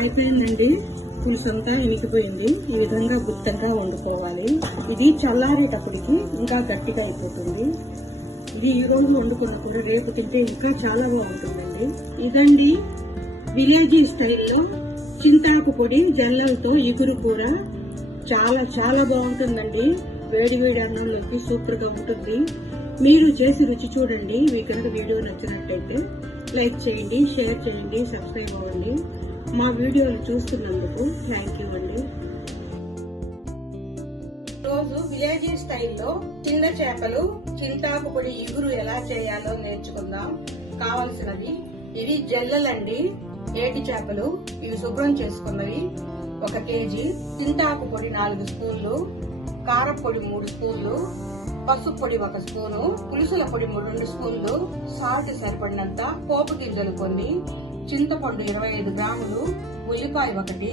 అయిపోయిందండి. పులుసు అంతా ఇనికిపోయింది. ఈ విధంగా గుత్తంగా వండుకోవాలి. ఇది చల్లారేటప్పటికి ఇంకా గట్టిగా అయిపోతుంది. ఇది ఈ రోజు వండుకున్నప్పుడు రేపు తింటే ఇంకా చాలా బాగుంటుందండి. ఇదండి విలేజీ స్టైల్లో చింతాకు పొడి జల్లలతో ఇగురు కూర. చాలా చాలా బాగుంటుందండి. వేడి వేడి అన్నంలోకి సూపర్ గా ఉంటుంది. మీరు చేసి రుచి చూడండి. మీకు కనుక వీడియో నచ్చినట్టయితే లైక్ చేయండి, షేర్ చేయండి, సబ్స్క్రైబ్ అవ్వండి. మా వీడియోలు చూస్తున్నందుకు థ్యాంక్ యూ అండి. రోజు విలేజీ స్టైల్లో చిన్న చేపలు చింతాకు పొడి ఇగురు ఎలా చేయాలో నేర్చుకుందాం. కావలసినది ఇవి జల్లలండి, ఏటి చేపలు. ఇవి శుభ్రం చేసుకున్నవి 1 కేజీ, చింతాకు పొడి 4 స్పూన్లు, కారం పొడి 3 స్పూన్లు, పసుపు పొడి 1 స్పూను, పులుసుల పొడి 2 స్పూన్లు, సాల్ట్ సరిపడినంత, పోపు గింజలు కొన్ని, చింతపండు 25 గ్రాములు, ఉల్లిపాయ 1, 2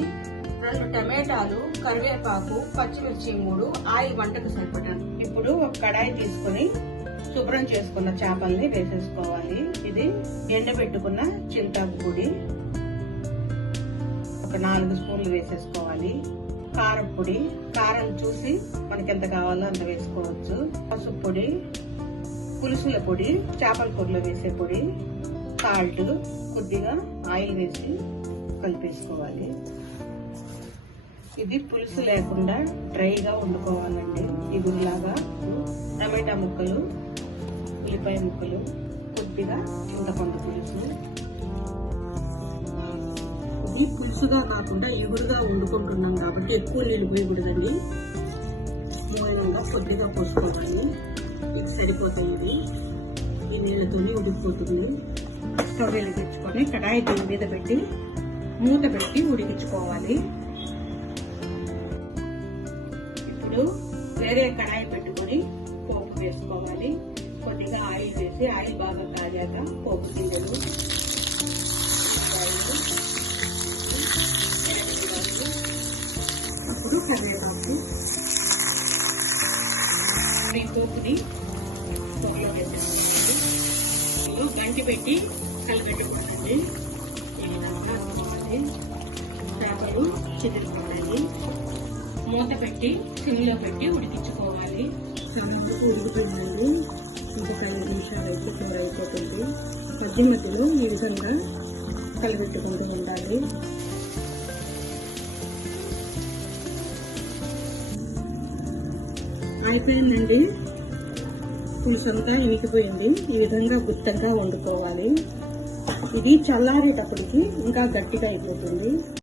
టమాటాలు, కరివేపాకు, పచ్చిమిర్చి 3, ఆయిల్ వంటకు సరిపడాను. ఇప్పుడు ఒక కడాయి తీసుకుని శుభ్రం చేసుకున్న చేపల్ని వేసేసుకోవాలి. ఇది ఎండబెట్టుకున్న చింతాకు పొడి ఒక 4 స్పూన్లు వేసేసుకోవాలి. కారం పొడి, కారం చూసి మనకి ఎంత కావాలో అంత వేసుకోవచ్చు. పసుపు పొడి, పులుసుల పొడి, చేపల కూరలో వేసే పొడి, సాల్ట్, కొద్దిగా ఆయిల్ వేసి కలిపేసుకోవాలి. ఇది పులుసు లేకుండా డ్రైగా వండుకోవాలండి. ఇగురులాగా టమాటా ముక్కలు, ఉల్లిపాయ ముక్కలు, కొద్దిగా చింతపండు పులుసు. ఇది పులుసుగా కాకుండా ఎగురుగా వండుకుంటున్నాం కాబట్టి ఎక్కువ నీళ్ళు పోయకూడదండి. మూలంగా కొద్దిగా పోసుకోవాలి. ఇది సరిపోతాయి. ఇది ఈ నీళ్ళతోనే ఉడికిపోతుంది. స్టవ్ వెలిగించుకొని కడాయి దీని మీద పెట్టి మూత పెట్టి ఉడికించుకోవాలి. ఇప్పుడు వేరే కడాయి పెట్టుకొని పోపు వేసుకోవాలి. కొద్దిగా ఆయిల్ వేసి ఆయిల్ బాగా కాగాక పోపు గింజలు, అప్పుడు కరివేపాకు, ఈ పోపుని పోపులో వేసేసుకోవాలి. గంటి పెట్టి కలబెట్టుకోవాలి. ఈ విధంగా చేపలు చిదిరిపోవాలి. మూత పెట్టి సిమ్లో పెట్టి ఉడికించుకోవాలి. ఉడికిపోయిందండి. ఇంకొక 5 నిమిషాలు అయితే కూర అయిపోతుంది. మధ్య మధ్యలో ఈ విధంగా కలబెట్టుకుంటూ ఉండాలి. అయిపోయిందండి. పులుసు అంతా ఇనికిపోయింది. ఈ విధంగా గుత్తంగా వండుకోవాలి. ఇది చల్లారేటప్పటికి ఇంకా గట్టిగా అయిపోతుంది.